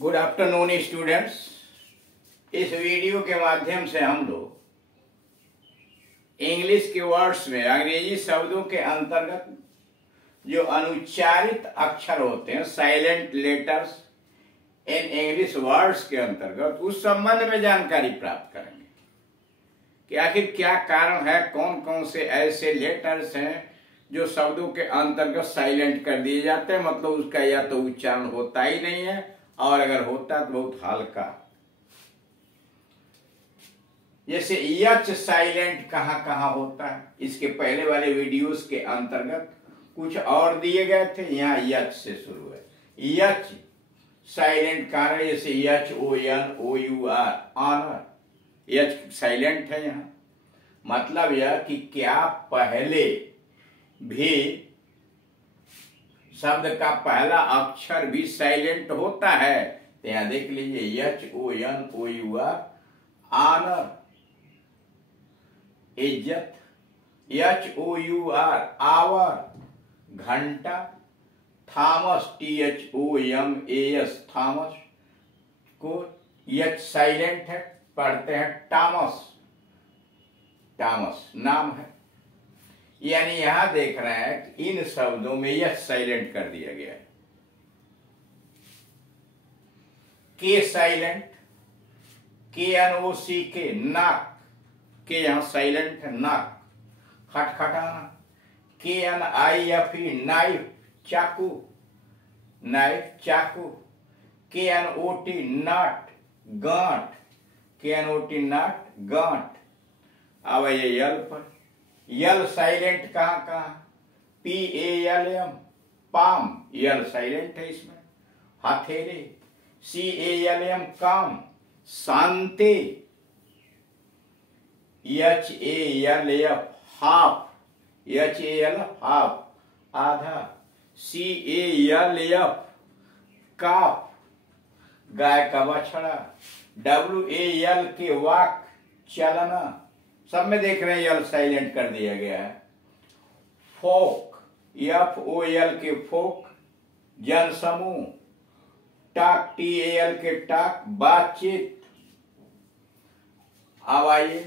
Good afternoon students. इस video के माध्यम से हम लोग इंग्लिश के वर्ड्स में अंग्रेजी शब्दों के अंतर्गत जो अनुच्चारित अक्षर होते हैं, silent letters in English words के अंतर्गत, उस संबंध में जानकारी प्राप्त करेंगे कि आखिर क्या कारण है, कौन कौन से ऐसे लेटर्स हैं जो शब्दों के अंतर्गत साइलेंट कर दिए जाते हैं, मतलब उसका या तो उच्चारण होता ही नहीं है और अगर होता तो बहुत हल्का। जैसे यच साइलेंट कहाँ कहाँ होता है, इसके पहले वाले वीडियोस के अंतर्गत कुछ और दिए गए थे, यहाँ यच से शुरू है। यच साइलेंट कहाँ है, जैसे H O N O U R, honour, H silent है यहाँ। मतलब यह कि क्या पहले भी शब्द का पहला अक्षर भी साइलेंट होता है? तो यहां देख लीजिए, H O N O U R, honour, इज्जत, H O U R, hour, घंटा, Thomas, T H O M A S, Thomas को एच साइलेंट है, पढ़ते हैं टॉमस, टॉमस नाम है। यानी यहां देख रहे हैं कि इन शब्दों में यह साइलेंट कर दिया गया है। के साइलेंट, के एन ओ सी के, नाक, के यहां साइलेंट है, नाक, खटखटाना। K N I F E, knife, चाकू, नाइफ, चाकू। के एन ओ टी, नट, गांठ, के एन ओ टी, नट, गांठ। अब ये यल पर, यल साइलेंट कहाँ कहाँ, P A L M, palm, L silent है इसमें। हथेली, C A L M, calm, शांति, H A L F, half, H A L, half, आधा, सी ए एल एफ, काफ, गाय का बछड़ा। डब्ल्यू ए एल के, वाक, चलना। सब में देख रहे हैं यल साइलेंट कर दिया गया है। फोक, एफ ओ एल के, फोक, जन समूह। टाक, टी ए एल के, टाक, बातचीत। अब आइए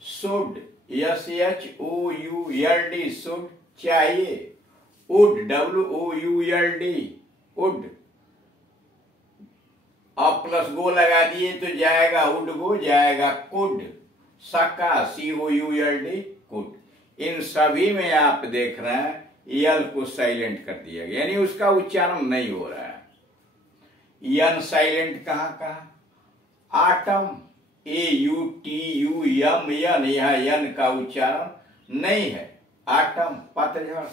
should, S H O U L D, should, चाहिए। Would, W O U L D, would, अब प्लस गो लगा दिए तो जाएगा वुड गो, जाएगा कुड। सका, C O U L D, could. इन सभी में आप देख रहे हैं यल को साइलेंट कर दिया गया, यानी उसका उच्चारण नहीं हो रहा है। यन साइलेंट कहाँ कहाँ, autumn, A U T U M N, यहाँ यन का उच्चारण नहीं है। आटम, पतझड़,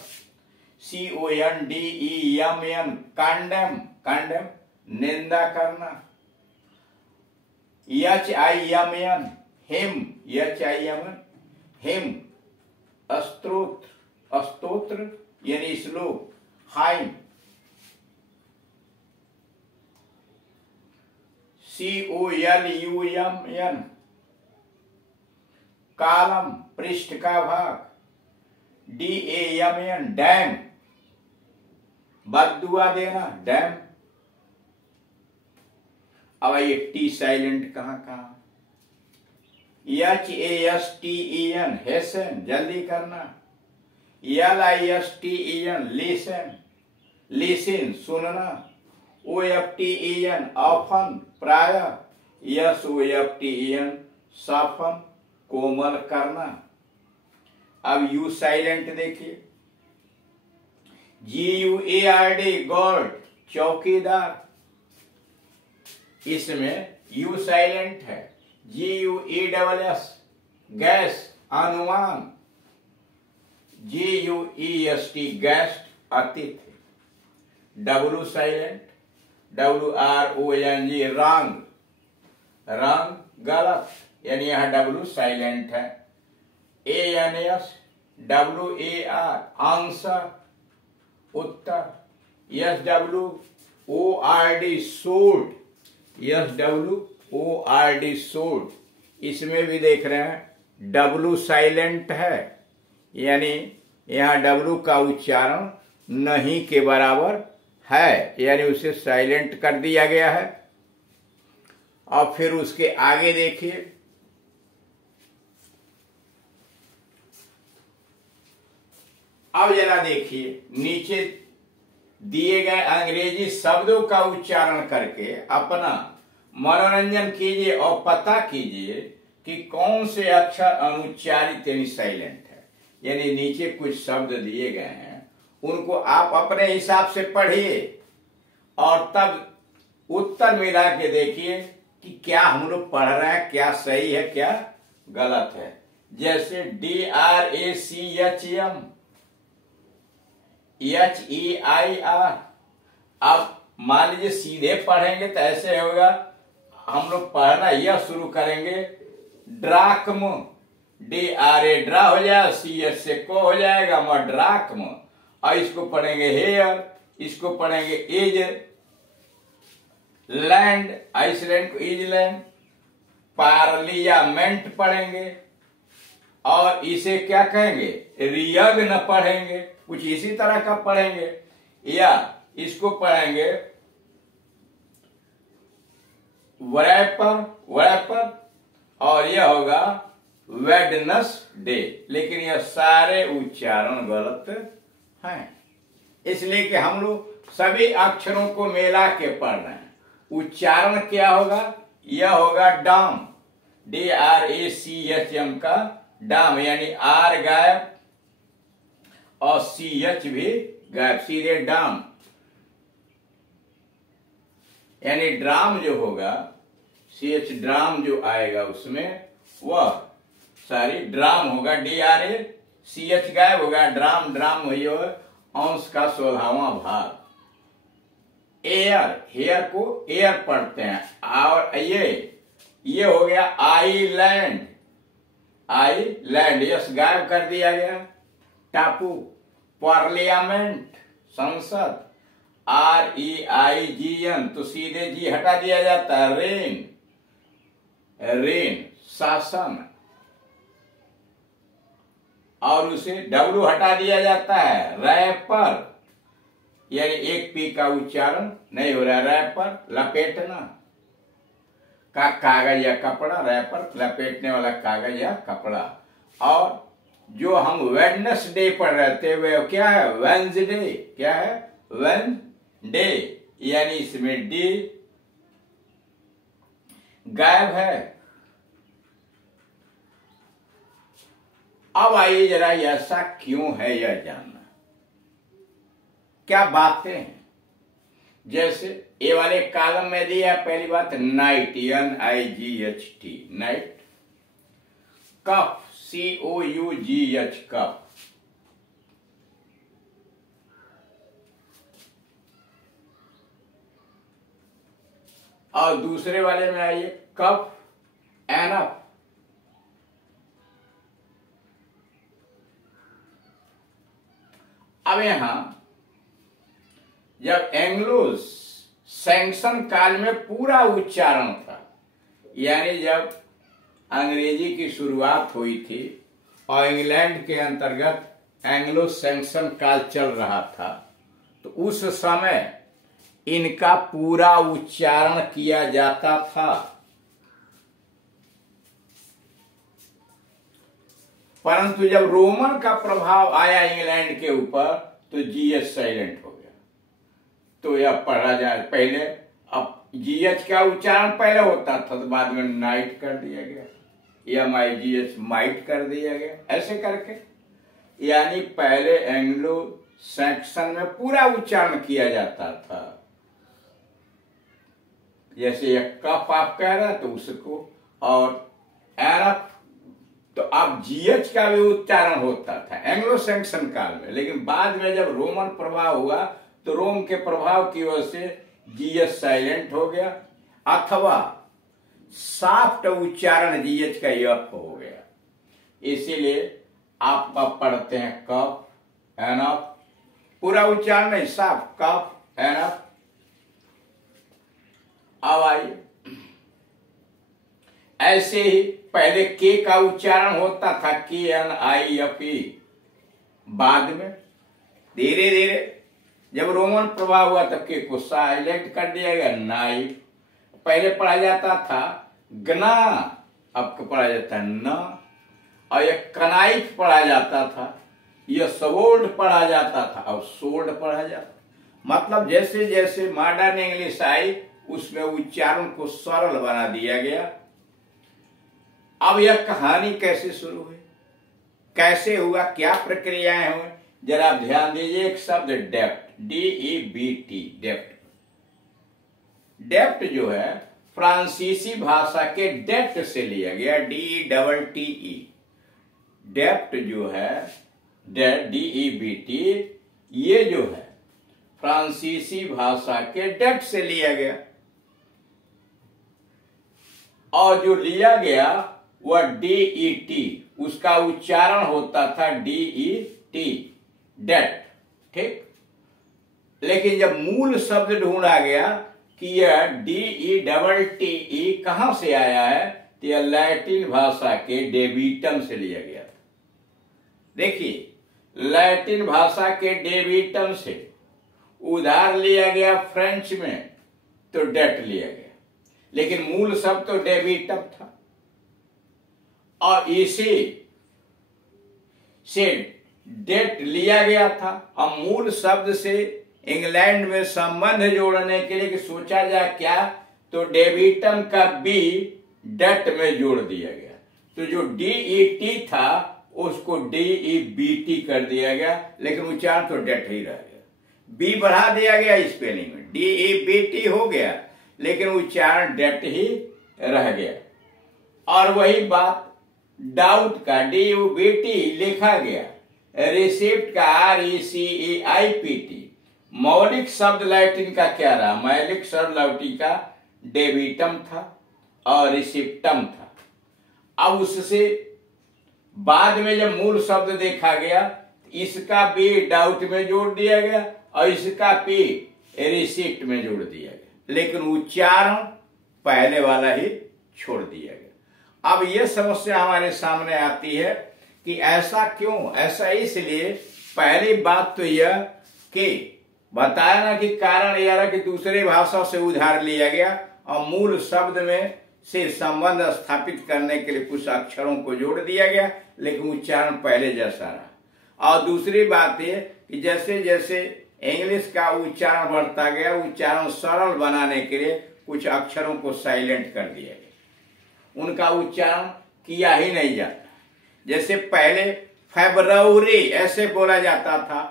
C O N D E M N, condemn, condemn, निंदा करना। H I M N, hymn, H I M N, hymn, स्तोत्र, स्तोत्र यानी श्लोक, hymn, C O L U M N, column, पृष्ठ का भाग। D A M N, damn, बद्दुआ देना, डैम। अब ये टी साइलेंट कहाँ कहाँ, H A S T E N, hasten, जल्दी करना। L I S T E N, listen, listen, सुनना। O F T E N, often, प्राय। S O F T E N, soften, कोमल करना। अब यू साइलेंट देखिए, G U A R D, guard, चौकीदार। इसमें यू साइलेंट है। G U E double S, guess, अनुमान। G U E S T, guest, अतिथि। W silent, W R O N G, रंग, रंग, गलत, यानी यहां डब्ल्यू साइलेंट है। A N S, W A R, answer, उत्तर। S W O R D, sword, S W O R D, sword. इसमें भी देख रहे हैं डब्ल्यू साइलेंट है, यानी यहाँ डब्लू का उच्चारण नहीं के बराबर है, यानी उसे साइलेंट कर दिया गया है। और फिर उसके आगे देखिए, अब जरा देखिए, नीचे दिए गए अंग्रेजी शब्दों का उच्चारण करके अपना मनोरंजन कीजिए और पता कीजिए कि कौन से अक्षर अनुच्चारित यानी साइलेंट है। यानी नीचे कुछ शब्द दिए गए हैं, उनको आप अपने हिसाब से पढ़िए और तब उत्तर मिला के देखिए कि क्या हम लोग पढ़ रहे हैं, क्या सही है क्या गलत है। जैसे DRACHM, HEIR। अब मान लीजिए सीधे पढ़ेंगे तो ऐसे होगा, हम लोग पढ़ना यह शुरू करेंगे, ड्राकम, DRA ड्रा हो जाएगा, CH से को हो जाएगा, ड्राकम। और इसको पढ़ेंगे हेयर, इसको पढ़ेंगे एज लैंड, आइसलैंड को इजलैंड। पार्लियामेंट पढ़ेंगे और इसे क्या कहेंगे, रियग्न पढ़ेंगे, कुछ इसी तरह का पढ़ेंगे। या इसको पढ़ेंगे वैपर और यह होगा वेडनेसडे। लेकिन यह सारे उच्चारण गलत हैं, इसलिए कि हम लोग सभी अक्षरों को मिला के पढ़ रहे हैं। उच्चारण क्या होगा, यह होगा डाम, DRACHM का डाम, यानी आर गायब और CH भी गायब, सीधे डाम। यानी ड्राम जो होगा, CH ड्राम जो आएगा उसमें वह सारी ड्राम होगा, DRACH गायब होगा, ड्राम ड्राम वही होगा, अंश का 16वां भाग। एयर, हेयर को एयर पढ़ते हैं। और ये हो गया आईलैंड, आईलैंड यस गायब कर दिया गया। टापू, पार्लियामेंट संसद, REIGN तो सीधे जी हटा दिया जाता है। रेन, रेन शासन, और उसे W हटा दिया जाता है। रैपर, यानी एक पी का उच्चारण नहीं हो रहा है। रैपर लपेटना का कागज या कपड़ा, रैपर लपेटने वाला कागज या कपड़ा। और जो हम वेडनेसडे पढ़ रहे थे वह क्या है, वेंसडे। क्या है, वेंसडे, यानी इसमें डी गायब है। अब आइए जरा ऐसा क्यों है यह जानना, क्या बातें हैं। जैसे ए वाले कॉलम में दिया पहली बात नाइट, NIGHT नाइट। कफ, COUGH कफ। और दूसरे वाले में आइए कफ, एनफ। अब यहां जब एंग्लो सैक्सन काल में पूरा उच्चारण था, यानी जब अंग्रेजी की शुरुआत हुई थी और इंग्लैंड के अंतर्गत एंग्लो सैक्सन काल चल रहा था, तो उस समय इनका पूरा उच्चारण किया जाता था। परंतु जब रोमन का प्रभाव आया इंग्लैंड के ऊपर तो GH साइलेंट हो गया। तो यह पढ़ा जाए पहले, अब GH का उच्चारण पहले होता था तो बाद में नाइट कर दिया गया, MIGH माइट कर दिया गया, ऐसे करके। यानी पहले एंग्लो सैक्सन में पूरा उच्चारण किया जाता था। जैसे यह कफ आप कह रहे तो उसको, और एरफ तो अब GH का भी उच्चारण होता था एंग्लो सैक्सन काल में। लेकिन बाद में जब रोमन प्रभाव हुआ तो रोम के प्रभाव की वजह से GH साइलेंट हो गया, अथवा सॉफ्ट उच्चारण GH का यफ हो गया। इसीलिए आप पढ़ते हैं कफ, एनफ, पूरा उच्चारण नहीं, सॉफ्ट कफ, एनफ। अब आइए, ऐसे ही पहले के का उच्चारण होता था KNIFE, बाद में धीरे धीरे जब रोमन प्रभाव हुआ तब के को साइलेंट कर दिया गया, नाइफ। पहले पढ़ा जाता था गना, अब पढ़ा जाता है न। और यह कनाइफ पढ़ा जाता था, यह सोल्ड पढ़ा जाता था, अब सोल्ड पढ़ा जाता। मतलब जैसे जैसे मॉडर्न इंग्लिश आई उसमें उच्चारण को सरल बना दिया गया। अब यह कहानी कैसे शुरू हुई, कैसे हुआ, क्या प्रक्रियाएं हुई, जरा आप ध्यान दीजिए। एक शब्द डेप्ट, DEBT, डेप्ट। डेप्ट जो है फ्रांसीसी भाषा के डेप्ट से लिया गया, DETTE। डेप्ट जो है DEBT, ये जो है फ्रांसीसी भाषा के डेप्ट से लिया गया। और जो लिया गया वह DET, उसका उच्चारण होता था DET, डेट। ठीक, लेकिन जब मूल शब्द ढूंढा गया कि यह DETTE कहां से आया है, तो यह लैटिन भाषा के डेबिटम से लिया गया था। देखिए, लैटिन भाषा के डेबिटम से उधार लिया गया फ्रेंच में तो डेट लिया गया, लेकिन मूल शब्द तो डेबिटम था। और इसी से डेट लिया गया था। और मूल शब्द से इंग्लैंड में संबंध जोड़ने के लिए कि सोचा जाए क्या, तो डेबिटम का बी डेट में जोड़ दिया गया। तो जो DET था उसको DEBT कर दिया गया, लेकिन उच्चारण तो डेट ही रह गया। बी बढ़ा दिया गया स्पेलिंग में, DEBT हो गया, लेकिन उच्चारण डेट ही रह गया। और वही बात डाउट का DUBT लिखा गया, रिसिप्ट का RECEIPT। मौलिक शब्द लैटिन का क्या रहा, मौलिक शब्द लैटिन का डेबिटम था और रिसिप्टम था। अब उससे बाद में जब मूल शब्द देखा गया, इसका भी डाउट में जोड़ दिया गया और इसका भी रिसिप्ट में जोड़ दिया गया, लेकिन उच्चारण पहले वाला ही छोड़ दिया गया। अब यह समस्या हमारे सामने आती है कि ऐसा क्यों, ऐसा इसलिए पहली बात तो यह कि बताया ना कि कारण यह रहा कि दूसरे भाषा से उधार लिया गया और मूल शब्द में से संबंध स्थापित करने के लिए कुछ अक्षरों को जोड़ दिया गया, लेकिन उच्चारण पहले जैसा रहा। और दूसरी बात यह कि जैसे जैसे इंग्लिश का उच्चारण बढ़ता गया, उच्चारण सरल बनाने के लिए कुछ अक्षरों को साइलेंट कर दिया गया, उनका उच्चारण किया ही नहीं जाता। जैसे पहले फरवरी ऐसे बोला जाता था,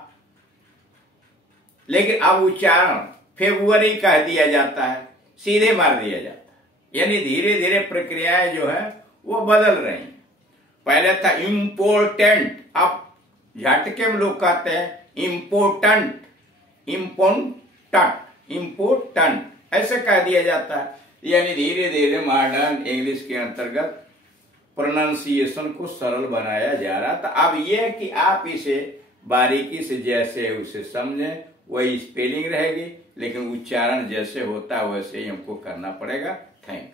लेकिन अब उच्चारण फेब्रुअरी कह दिया जाता है, सीधे मार दिया जाता है। यानी धीरे धीरे प्रक्रियाएं जो है वो बदल रही हैं। पहले था इम्पोर्टेंट, अब झटके में लोग कहते हैं इम्पोर्टेंट, इम्पोर्टेंट ऐसे कह दिया जाता है। यानी धीरे धीरे मॉडर्न इंग्लिश के अंतर्गत प्रोनाउंसिएशन को सरल बनाया जा रहा था। अब यह है कि आप इसे बारीकी से जैसे उसे समझें, वही स्पेलिंग रहेगी, लेकिन उच्चारण जैसे होता है वैसे ही हमको करना पड़ेगा। Thank you.